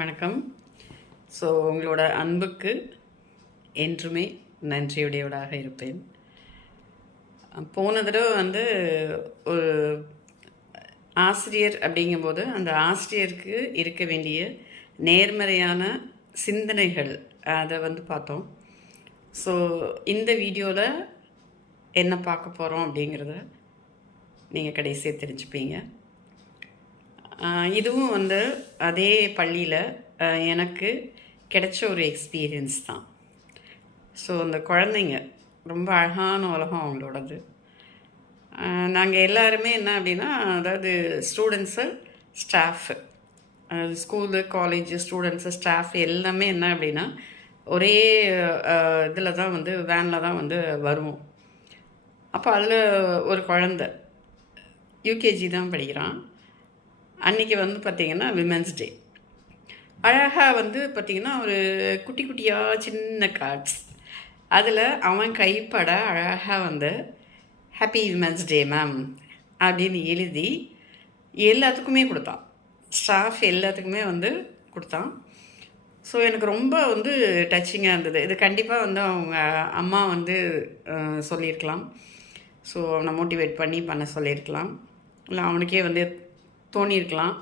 வணக்கம். ஸோ உங்களோட அன்புக்கு என்றுமே நன்றியுடையவளாக இருப்பேன். போன தடவை ஒரு ஆசிரியர் அப்படிங்கும்போது அந்த ஆசிரியருக்கு இருக்க வேண்டிய நேர்மறையான சிந்தனைகள் அதை பார்த்தோம். ஸோ இந்த வீடியோவில் என்ன பார்க்க போகிறோம் அப்படிங்கிறத நீங்கள் கடைசியாக தெரிஞ்சுப்பீங்க. இதுவும் அதே பள்ளியில் எனக்கு கிடைச்ச ஒரு எக்ஸ்பீரியன்ஸ் தான். ஸோ அந்த குழந்தைங்க ரொம்ப அழகான உலகம் அவங்களோடது. நாங்கள் எல்லாருமே என்ன அப்படின்னா, அதாவது students, staff, school, college, students, staff எல்லாமே என்ன அப்படின்னா ஒரே இதில் தான் வேனில் தான் வருவோம். அப்போ அதில் ஒரு குழந்தை யூகேஜி தான் படிக்கிறான். அன்றைக்கி பார்த்திங்கன்னா விமென்ஸ் டே. அழகாக பார்த்திங்கன்னா ஒரு குட்டி குட்டியாக சின்ன கார்ட்ஸ், அதில் அவன் கைப்பட அழகாக ஹாப்பி விமென்ஸ் டே மேம் அப்படின்னு எழுதி எல்லாத்துக்குமே கொடுத்தான். ஸ்டாஃப் எல்லாத்துக்குமே கொடுத்தான். ஸோ எனக்கு ரொம்ப டச்சிங்காக இருந்தது. இது கண்டிப்பாக அவங்க அம்மா சொல்லியிருக்கலாம். ஸோ அவனை மோட்டிவேட் பண்ண சொல்லியிருக்கலாம். இல்லை அவனுக்கே தோணியிருக்கலாம்,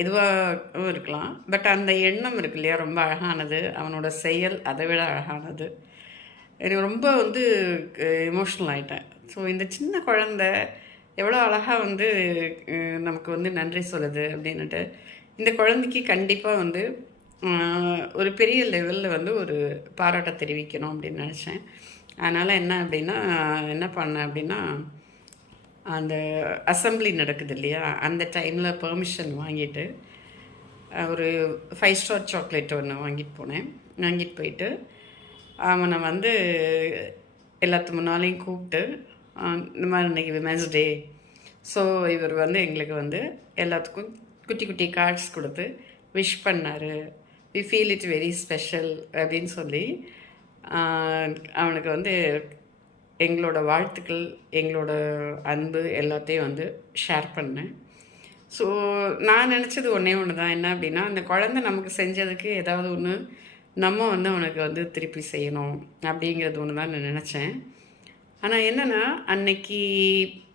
எதுவாகவும் இருக்கலாம். பட் அந்த எண்ணம் இருக்கு இல்லையா, ரொம்ப அழகானது. அவனோட செயல் அதை விட அழகானது. எனக்கு ரொம்ப எமோஷ்னல் ஆகிட்டேன். ஸோ இந்த சின்ன குழந்தை எவ்வளோ அழகாக நமக்கு நன்றி சொல்லுது அப்படின்னுட்டு, இந்த குழந்தைக்கு கண்டிப்பாக ஒரு பெரிய லெவலில் ஒரு பாராட்ட தெரிவிக்கணும் அப்படின்னு நினச்சேன். அதனால் என்ன பண்ணேன் அப்படின்னா, அந்த அசம்பிளி நடக்குது இல்லையா, அந்த டைமில் பெர்மிஷன் வாங்கிட்டு ஒரு 5 ஸ்டார் சாக்லேட் ஒன்று வாங்கிட்டு போயிட்டு அவனை எல்லாத்து முன்னாலையும் கூப்பிட்டு, இந்த மாதிரி இன்றைக்கி விமென்ஸ் டே. ஸோ இவர் எங்களுக்கு எல்லாத்துக்கும் குட்டி குட்டி கார்ட்ஸ் கொடுத்து விஷ் பண்ணார். We feel it very special அப்படின்னு சொல்லி அவனுக்கு எங்களோட வாழ்த்துக்கள், எங்களோட அன்பு எல்லாத்தையும் ஷேர் பண்ணேன். ஸோ நான் நினச்சது ஒன்று தான். என்ன அப்படின்னா, அந்த குழந்தை நமக்கு செஞ்சதுக்கு ஏதாவது ஒன்று நம்ம அவனுக்கு திருப்பி செய்யணும் அப்படிங்கிறது ஒன்று தான் நான் நினச்சேன். ஆனால் என்னென்னா, அன்னைக்கு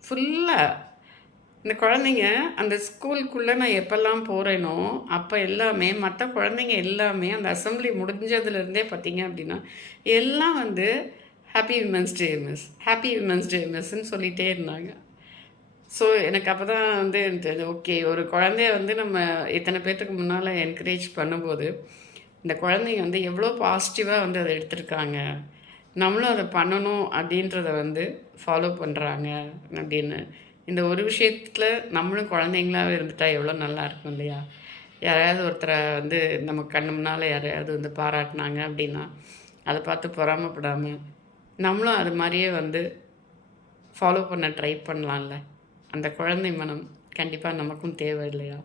ஃபுல்லாக இந்த குழந்தைங்க அந்த ஸ்கூலுக்குள்ளே நான் எப்போல்லாம் போகிறேனோ அப்போ எல்லாமே மற்ற குழந்தைங்க எல்லாமே அந்த அசம்பிளி முடிஞ்சதுலேருந்தே பார்த்திங்க அப்படின்னா எல்லாம் happy women's day miss, happy women's day மிஸ்ன்னு சொல்லிகிட்டே இருந்தாங்க. ஸோ எனக்கு அப்போ தான் தெரிஞ்சது, ஓகே, ஒரு குழந்தைய நம்ம இத்தனை பேர்த்துக்கு முன்னால் என்கரேஜ் பண்ணும்போது இந்த குழந்தைங்க எவ்வளோ பாசிட்டிவாக அதை எடுத்திருக்காங்க, நம்மளும் அதை பண்ணணும் அப்படின்றத ஃபாலோ பண்ணுறாங்க அப்படின்னு. இந்த ஒரு விஷயத்தில் நம்மளும் குழந்தைங்களாக இருந்துட்டால் எவ்வளோ நல்லா இருக்கும் இல்லையா. யாரையாவது ஒருத்தரை நம்ம கண்ணு முன்னால் யாரையாவது பாராட்டினாங்க அப்படின்னா அதை பார்த்து பொறாமப்படாமல் நம்மளும் அது மாதிரியே ஃபாலோ பண்ண ட்ரை பண்ணலாம்ல. அந்த குழந்தை மனம் கண்டிப்பாக நமக்கும் தேவை இல்லையா.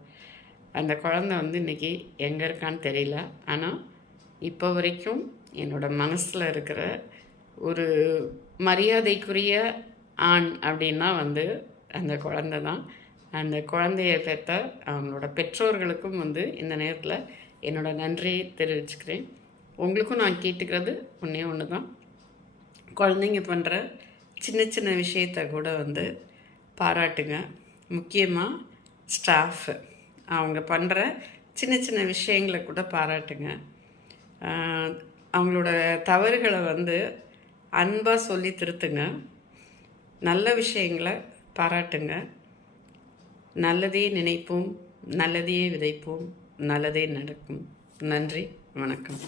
அந்த குழந்தை இன்றைக்கி எங்கே இருக்கான்னு தெரியல. ஆனால் இப்போ வரைக்கும் என்னோடய மனசில் இருக்கிற ஒரு மரியாதைக்குரிய ஆண் அப்படின்னா அந்த குழந்தை தான். அந்த குழந்தைய பெற்ற அவங்களோட பெற்றோர்களுக்கும் இந்த நேரத்தில் என்னோடய நன்றியை தெரிவிச்சுக்கிறேன். உங்களுக்கும் நான் கேட்டுக்கிறது ஒன்று தான், குழந்தைங்க பண்ணுற சின்ன சின்ன விஷயத்தை கூட பாராட்டுங்க. முக்கியமாக ஸ்டாஃபு அவங்க பண்ணுற சின்ன சின்ன விஷயங்களை கூட பாராட்டுங்க. அவங்களோட தவறுகளை அன்பாக சொல்லி திருத்துங்க. நல்ல விஷயங்களை பாராட்டுங்க. நல்லதே நினைப்போம், நல்லதையே விதைப்போம், நல்லதே நடக்கும். நன்றி, வணக்கம்.